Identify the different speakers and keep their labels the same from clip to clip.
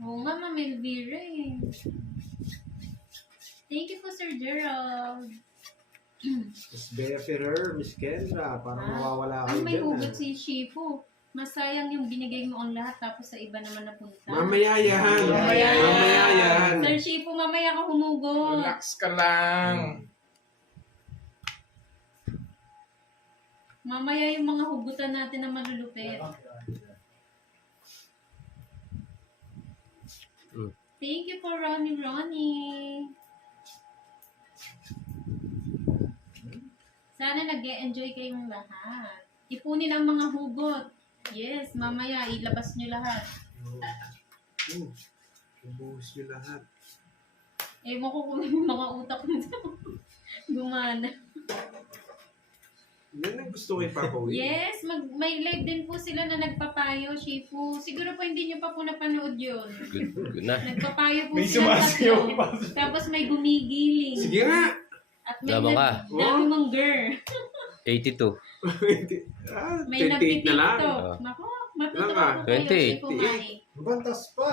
Speaker 1: Oo nga, Ma'am Elvira eh. Thank you po, Sir Gerald.
Speaker 2: Miss Bea Ferrer, Miss Kendra, parang mawawala
Speaker 1: Ay,
Speaker 2: kayo
Speaker 1: may
Speaker 2: dyan.
Speaker 1: hugot si Shifu. Masayang yung binigay mo ang lahat tapos sa iba naman napunta.
Speaker 2: Mamaya yan.
Speaker 3: Mamaya yan.
Speaker 2: Mamaya yan.
Speaker 1: Sir Shifu, mamaya ka humugot.
Speaker 3: Relax ka lang.
Speaker 1: Mamaya yung mga hugutan natin na malulupit. Thank you for Ronnie. Sana nag-e-enjoy kayong lahat. Ipunin ang mga hugot. Yes, mamaya ilabas nyo lahat.
Speaker 2: Ibuhos nyo lahat.
Speaker 1: Ewan ko kung yung mga utak nito gumana.
Speaker 2: Yan ang gusto ko ipapawin.
Speaker 1: Yes, may live din po sila na nagpapayo, Shifu. Siguro po hindi nyo pa po napanood yun.
Speaker 4: Good na.
Speaker 1: Nagpapayo po
Speaker 3: May
Speaker 1: sila
Speaker 3: sumasayaw
Speaker 1: tatlo.
Speaker 3: pa.
Speaker 1: Tapos may gumigiling.
Speaker 2: Sige nga.
Speaker 1: At may
Speaker 4: Laban ka.
Speaker 1: dami mong girl.
Speaker 4: 82.
Speaker 1: May
Speaker 2: 28 na lang.
Speaker 1: nagpipito. Nako, matutuwa
Speaker 2: Lang
Speaker 1: po kayo,
Speaker 4: 28.
Speaker 1: Shifu Mai.
Speaker 2: Bantas pa.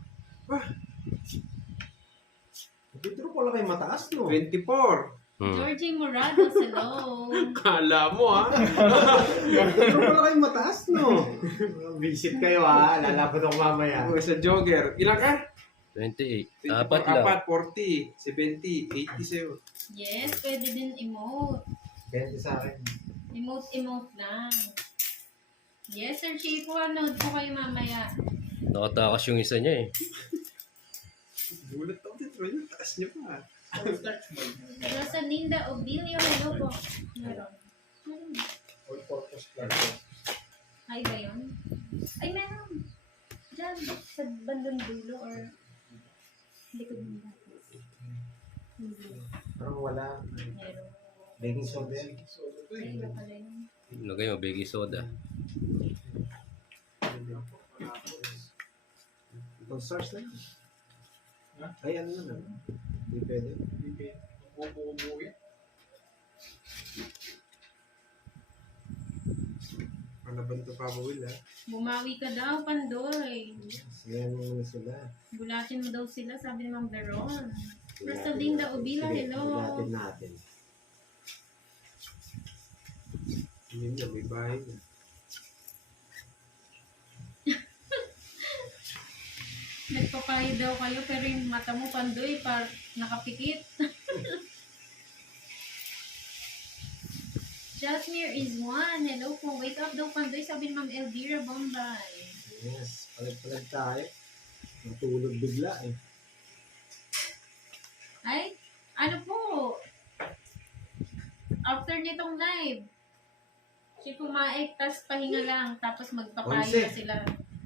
Speaker 2: Dito pala kayo mataas, no? 24.
Speaker 1: Georgie Morados, hello.
Speaker 2: Kala mo, ha? Dito pala kayo mataas, no?
Speaker 5: Visit kayo ha, lalapot ako mamaya.
Speaker 2: Sa jogger. Ilan ka?
Speaker 4: 28. Apat lang.
Speaker 2: 40, 70, 80 sa'yo.
Speaker 1: Yes, pwede din emote.
Speaker 5: Ganito sa akin.
Speaker 1: Emote lang. Yes, Sir Shifu, anood po kayo mamaya.
Speaker 4: Nakatakas yung isa niya eh.
Speaker 2: Gulat ako dito. Yung taas niya pa.
Speaker 1: Rosalinda Obilio, hello po. Meron.
Speaker 3: All-purpose plan.
Speaker 1: Ay ba yun? Ay, meron. Diyan, sa bandang dulo or likod ng batas. Hindi.
Speaker 5: Parang wala.
Speaker 1: Meron.
Speaker 5: Baking soda yan.
Speaker 1: Ay, iba pala yun.
Speaker 4: Lagay mo, baking soda.
Speaker 2: Ito, SARS na.
Speaker 3: Ha?
Speaker 2: Ay, ano na. Hindi pwede.
Speaker 3: Buo-buo yan.
Speaker 2: Palaban to Papa Will, ha?
Speaker 1: Bumawi ka daw, Pandoy.
Speaker 2: Sigayan mo muna sila.
Speaker 1: Bulatin mo daw sila, sabi ni Ma'am Veron. Rosalinda Obila, hello.
Speaker 2: Bulatin natin. Yun na, may bahay na.
Speaker 1: Nagpapayo daw kayo, pero yung mata mo, Pandoy, nakapikit. Jasmine is one. Hello po. Wake up daw, Pandoy, sabi ni Ma'am Elvira Bombay.
Speaker 2: Yes, palag-palag tayo. Natulog bigla, eh.
Speaker 1: Ay, ano po? After nitong live, si Pumaik, tas pahinga lang, tapos magpapayo na
Speaker 2: Onse.
Speaker 1: sila.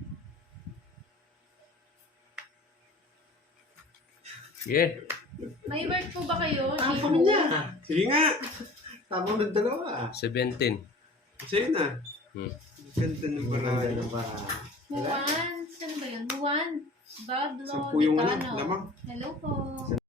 Speaker 4: Yeah.
Speaker 1: May work po ba kayo?
Speaker 2: Tapang niya. Sige nga. Tapang ng dalawa.
Speaker 4: 17.
Speaker 2: Sa'yo na. Ganda ng
Speaker 5: Marami
Speaker 2: barangay.
Speaker 5: ng para.
Speaker 1: Juan, saan ba yun? Juan, Bablo,
Speaker 2: Sampu yung ano,
Speaker 1: Nicano.
Speaker 2: lamang.
Speaker 1: Hello po.